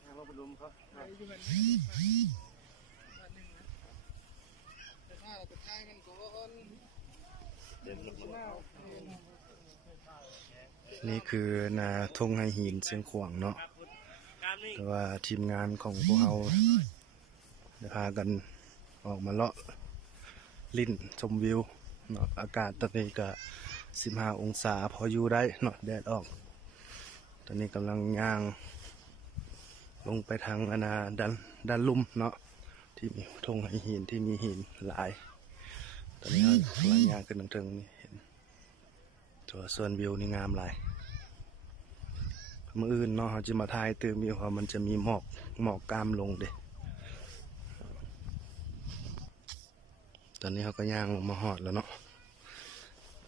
ทางเราไปลุมเขาอยู่แบบนี้บ้านหนึ่งนะแต่ถ้าเราจะทายมันก่อนเดินลงมานี่คือนาทงไฮหินเสียงขวางเนาะ แต่ว่าทีมงานของพวกเราได้พากันออกมาเลาะลิ้นชมวิวเนาะอากาศตอนนี้ก็15 องศาพออยู่ได้เนาะแดดออก ตอนนี้กำลังย่าง ลงไปทางอนาด้านด้านลุ่มเนาะที่มีทงหินที่มีหินหลาย ตอนนี้เรากำลังย่างขึ้นทางๆนี่เห็นตัวส่วนวิวนี่งามหลายมื่ออื่นเนาะเขาจะมาถ่ายตื่นวิวเขามันจะมีหมอกหมอกกามลงเด้ตอนนี้เขาก็ย่างลงมาหอดแล้วเนาะ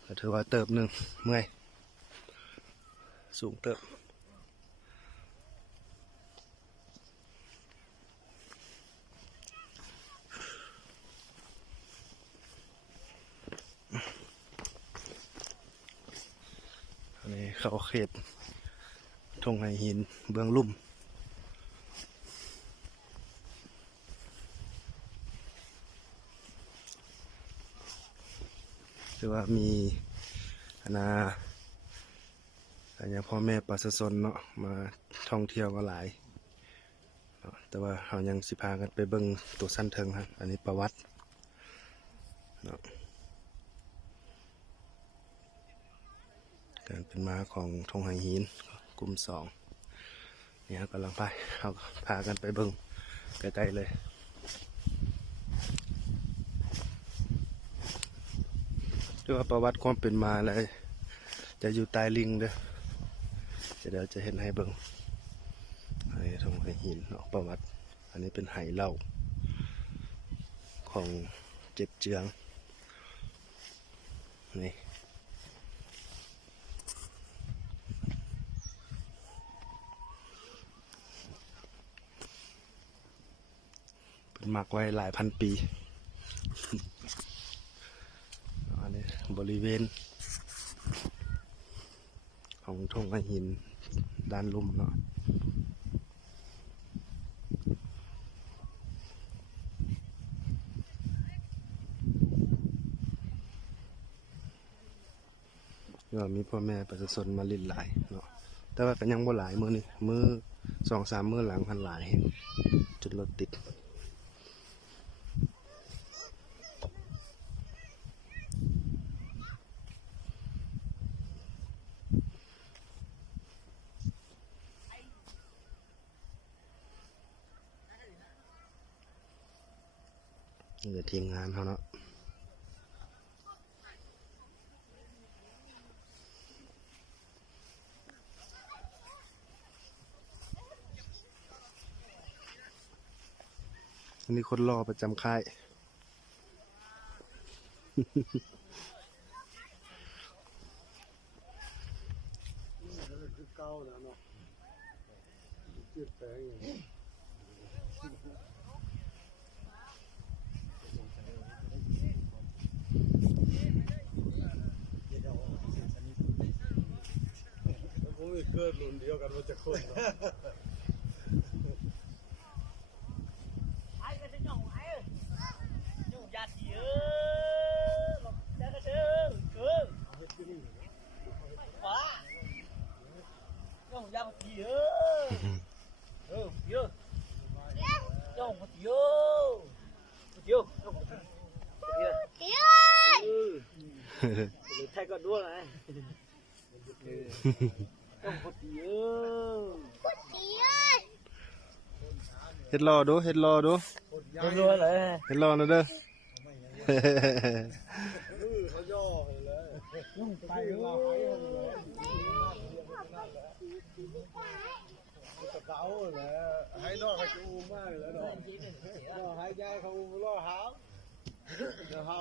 ก็ถือว่าเติบหนึ่งเมื่อยสูงเติบ อันนี้เขาเขตทงไหินเบื้องลุ่มคือว่ามีอนาอันนี้พ่อแม่ประชาชนเนาะมาท่องเที่ยวก็หลายแต่ว่าเรายังสิพากันไปเบิ่งตัวสั้นเทิงครับอันนี้ประวัติเนาะ การเป็นมาของทงไหหินกลุ่มสองเนี่ยกำลังไปเขาพากันไปเบิ่งใกล้ๆเลยด้วยว่าประวัติความเป็นมาเลยจะอยู่ใต้ลิงเด้อจะเดี๋ยวจะเห็นให้เบิ่งไอ้ทงไหหินเนาะประวัติ อันนี้เป็นไหเหล้าของเจ็บเจืองนี่ เป็น หมักไว้หลายพันปี อันนี้บริเวณ ของทงหินด้านลุ่มเนาะก็มีพ่อแม่ประชาชนมาลินหลายเนาะ แต่ว่าก็ยังบ่หลายมือนี่มือสองสามมือหลังพันหลายแห่งจุดรถติด นี่คือทีมงานเขาเนาะอันนี้คนรอประจำค่ายเก่าแล้วเนาะเจ็บแปลงอย่าง นี้ผมไม่เกิดรุ่น เดียวกันมันจะคนเนาะ ai cái nhỏ ai ơi nhủ giặt gì ơi mà đã cái chứ cứ quá nhủ giặt gì ơi ừ chưa nhủ một chưa chưa ừ để thay con đua này nhủ một chưa เฮ็ดรอดูเฮ็ดรอดู đua đua lại เฮ็ดรอนะเด้อมือเขาย่อเลยลุ่มไปเราหายเลยกระเป๋าเลยหายนอกให้จูมากแล้วเนาะนอกหายใจเขาล่อหาวเดี๋ยวเฮา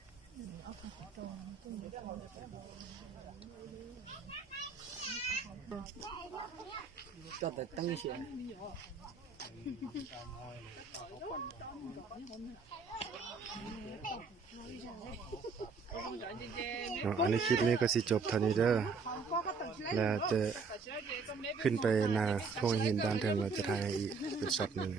cho tới tăng chuyện อันนี้คลิปนี้ก็สิจบเท่านี้เด้อแล้วจะขึ้นไปนาพวงหินด้านเทิงเราจะถ่ายอีกเป็นช็อตหนึ่ง